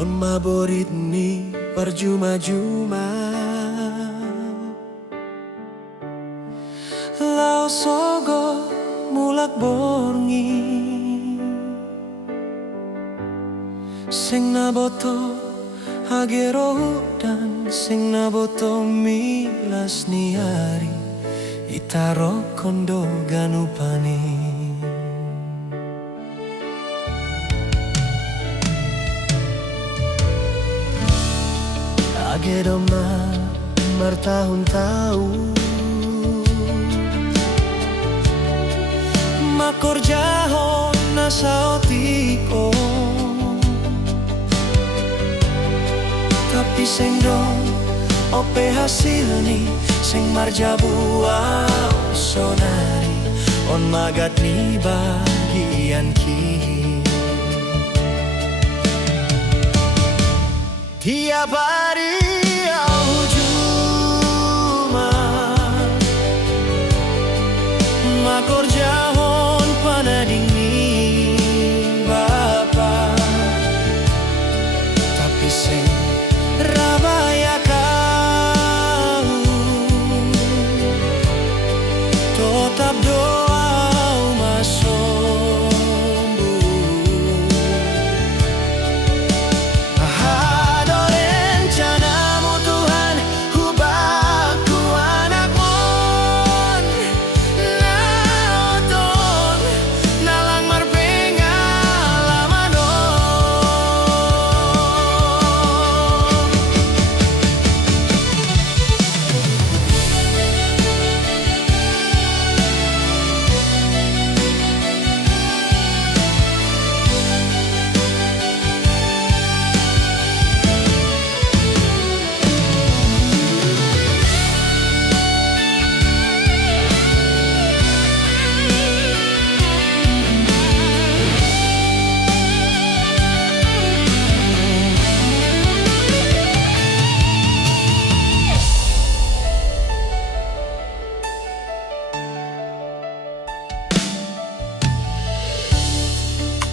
on maborit ni perjuma-juma lao sogo mulak borngi sing naboto agero dan sing naboto milas ni hari itaro kondo ganupani agero martahun-tahun makor jahon nasa otiko tapi sing dong ope hasil ni sing marjabuau sonari on magat ni bagian ki tiap hari au juma makor jahon panading ni bapa tapi sing rabaya kau tetap doa masombu ada rencanamu Tuhan hubahku anak mon naoton nalang marpengalaman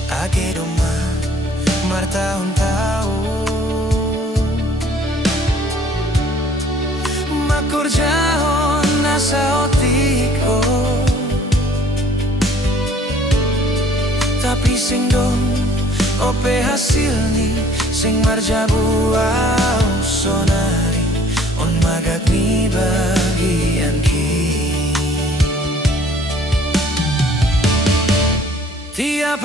agero martahun-tahun makor jahon nasa otiko tapi sing dong ope hasil ni sing marjabuau sonari on magat ni bagian ki tiap